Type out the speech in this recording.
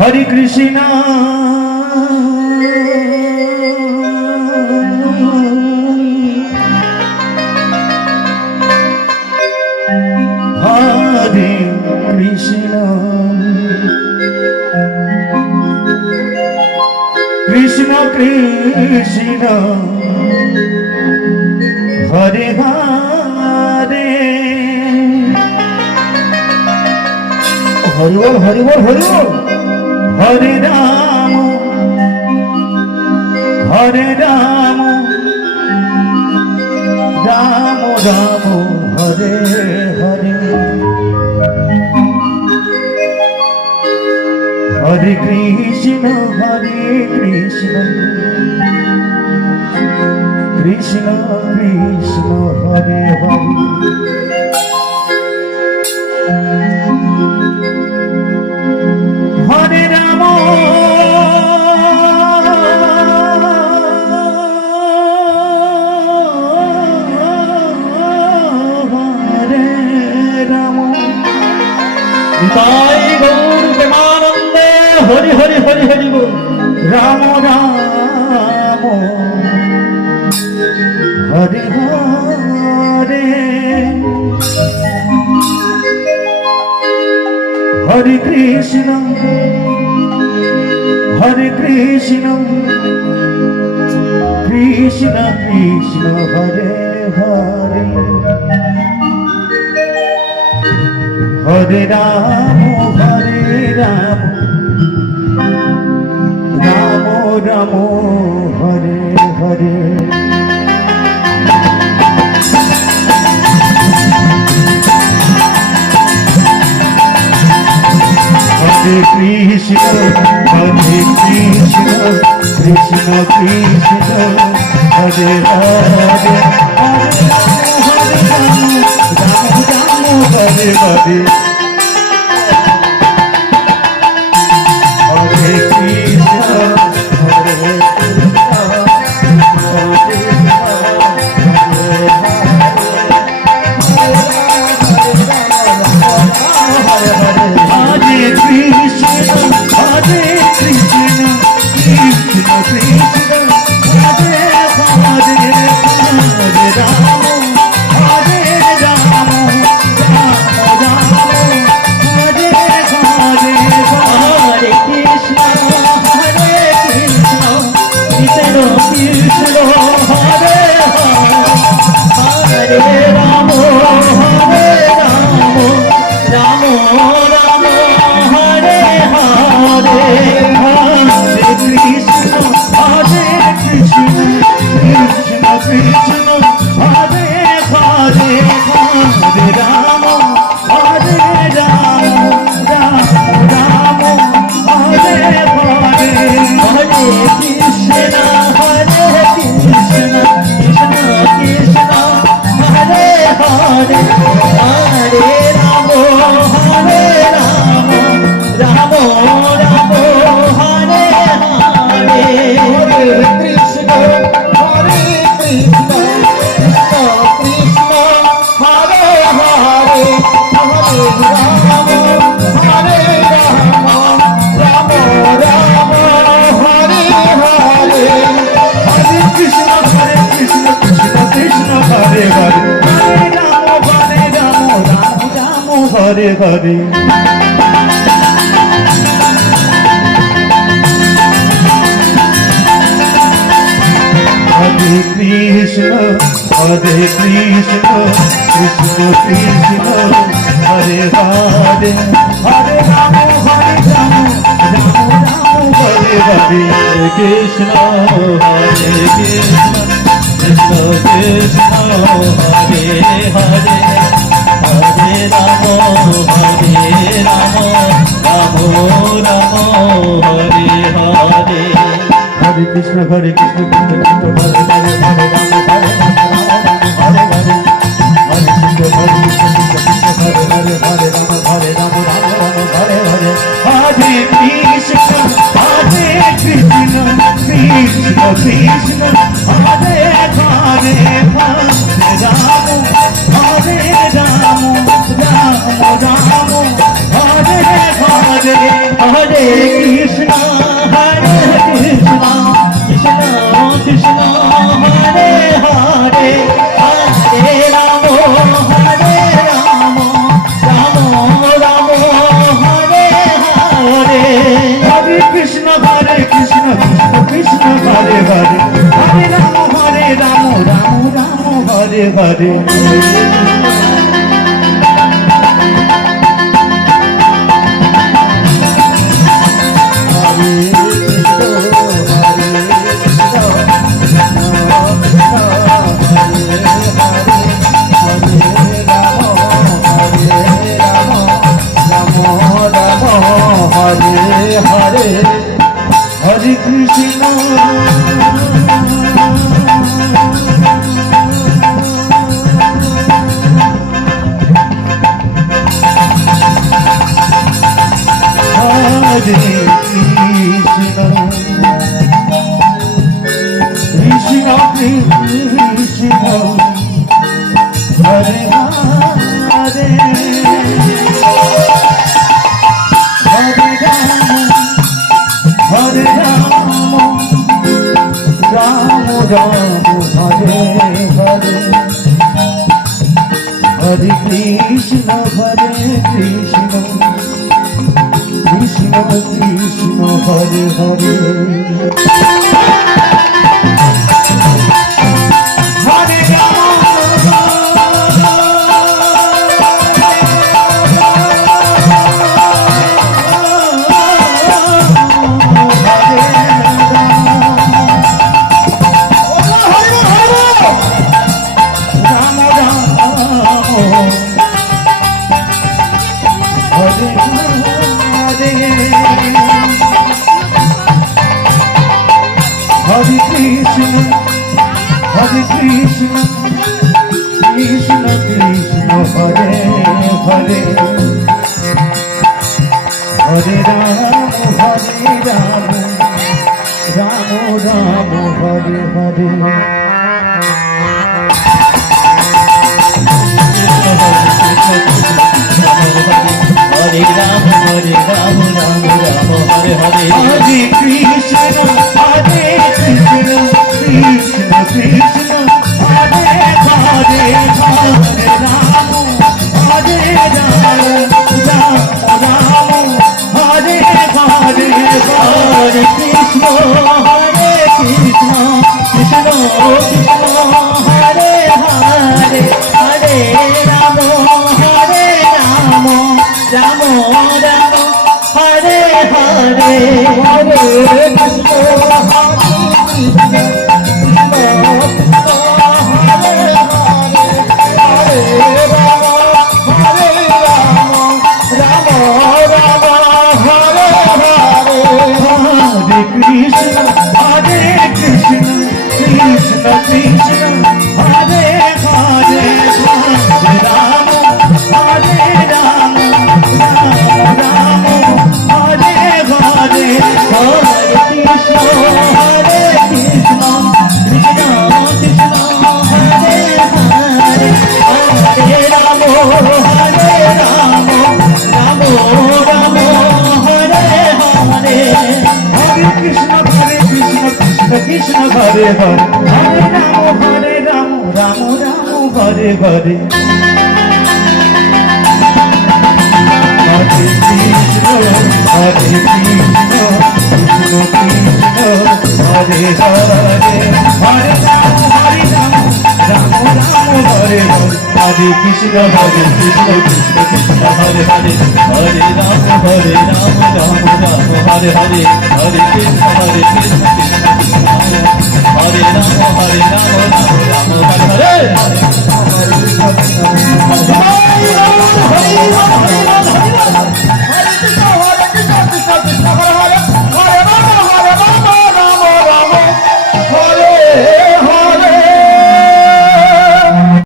হরে কৃষ্ণ হরে কৃষ্ণ কৃষ্ণ কৃষ্ণ হরে হরে হরি বল হরি বল হরি বল হরে রাম রাম রাম হরে হরে হরে কৃষ্ণ কৃষ্ণ কৃষ্ণ হরে হরে হরে রাম তাই গৌর প্রেমানন্দে হরি হরি হরি হরি বল রাম রাম হরে হরে হরে কৃষ্ণ কৃষ্ণ কৃষ্ণ হরে হরে হরে রাম রাম রাম হরে হরে হরে কৃষ্ণ কৃষ্ণ কৃষ্ণ হরে হরে হরে রাম রাম হরে হরে হরে কৃষ্ণ হরে হরে হরে হরে কৃষ্ণ কৃষ্ণ কৃষ্ণ হরে হরে হরে রাম রাম হরে হরে কৃষ্ণ কৃষ্ণ কৃষ্ণ হরে হরে হরে রাম রাম রাম হরে হরে হরে কৃষ্ণ হরে কৃষ্ণ কৃষ্ণ কৃষ্ণ হরে হরে হরে রাম হরে হরে হরে হরে কৃষ্ণ হরে কৃষ্ণ কৃষ্ণ হরে হরে হরে রাম রাম রাম হরে হরে হরে কৃষ্ণ কৃষ্ণ কৃষ্ণ কৃষ্ণ হরে হরে হরে রাম হরে রাম রাম রাম হরে হরে হরে কৃষ্ণ হরে কৃষ্ণ কৃষ্ণ কৃষ্ণ হরে হরে হরে রাম হরে Ram Ram Ram Hare Hare Hare Krishna Krishna Krishna Hare Hare Hare Ram Ram Ram Hare Hare Hare Krishna Krishna Krishna Hare Hare Hare Rama Rama Rama Hare Hare Hare Krishna Krishna Krishna Hare Hare Hare Krishna, Hare Krishna, Krishna Krishna, Hare Hare, Hare Rama, Rama Rama, Hare Hare. Hare Rama, Rama Rama, Hare Hare. Hare Krishna, Hare Krishna, Krishna Krishna, Hare Hare, Hare Rama, Hare Rama, Rama Rama, Hare Hare. Hare Krishna, Hare Krishna, Krishna Krishna, Hare Hare, Hare Rama, Hare Rama, Rama Rama, Hare Hare. Hare Krishna, Krishna, Hare Krishna, Krishna Krishna, Hare Hare, Hare Rama, Hare Rama, Rama Rama, Hare Hare. Hare Krishna, Hare Krishna, Krishna Krishna, Hare Hare, Hare Rama, Hare Rama, Rama Rama, Hare Hare. Hare Krishna, Krishna Hare Hare, Hare Rama, Rama Rama, Hare Hare. Hare Krishna, Hare Krishna, Krishna Krishna, Hare Hare, Hare Rama, Rama Rama, Hare Hare. Hare Krishna, Krishna Krishna, Hare Hare, Hare Rama, Rama Rama, Hare Hare. Hare Krishna, Krishna Krishna.